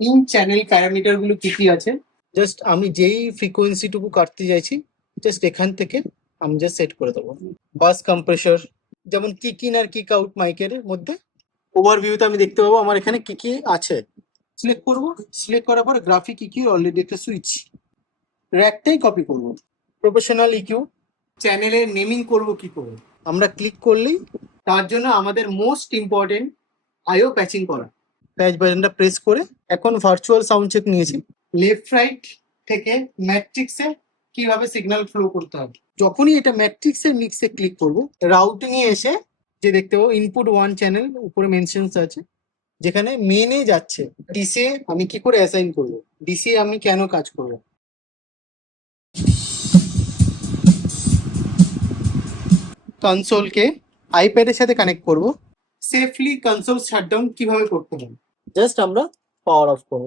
In channel parameter গুলো কি কি আছে, জাস্ট আমি যেই ফ্রিকোয়েন্সিটুকু কাটতে চাইছি জাস্ট এখান থেকে আমি জাস্ট সেট করে দেবো। বাস কম্প্রেসর, যেমন কিক ইন আর কিক আউট মাইকের মধ্যে ওভারভিউতে আমি দেখতে পাবো আমার এখানে কি কি আছে। সিলেক্ট করব, সিলেক্ট করার পর গ্রাফিক ইকিউ অলরেডি একটা সুইচ, র্যাকটাই কপি করব। প্রফেশনাল ইকিউ, চ্যানেলের নেমিং করব কি করে, আমরা ক্লিক করলেই তার জন্য আমাদের মোস্ট ইম্পর্টেন্ট আইও প্যাচিং করা। প্যাচ বাটনটা প্রেস করে এখন ভার্চুয়াল সাউন্ড চেক নিয়েছি। লেফট রাইট থেকে ম্যাট্রিক্সে কিভাবে সিগন্যাল ফ্লো করতে হবে, যখনই এটা ম্যাট্রিক্সের মিক্সে ক্লিক করব রাউটিং এ এসে যে দেখতে পাবো ইনপুট ওয়ান চ্যানেল উপরে মেনশনস আছে, যেখানে মেনে যাচ্ছে ডিসিএ আমি কি করে অ্যাসাইন করব, ডিসিএ আমি কেন কাজ করব। কনসোলকে আইপ্যাডের সাথে কানেক্ট করব। সেফলি কনসোল শাটডাউন কিভাবে করতে হবে, জাস্ট আমরা পাওয়ার অফ করব।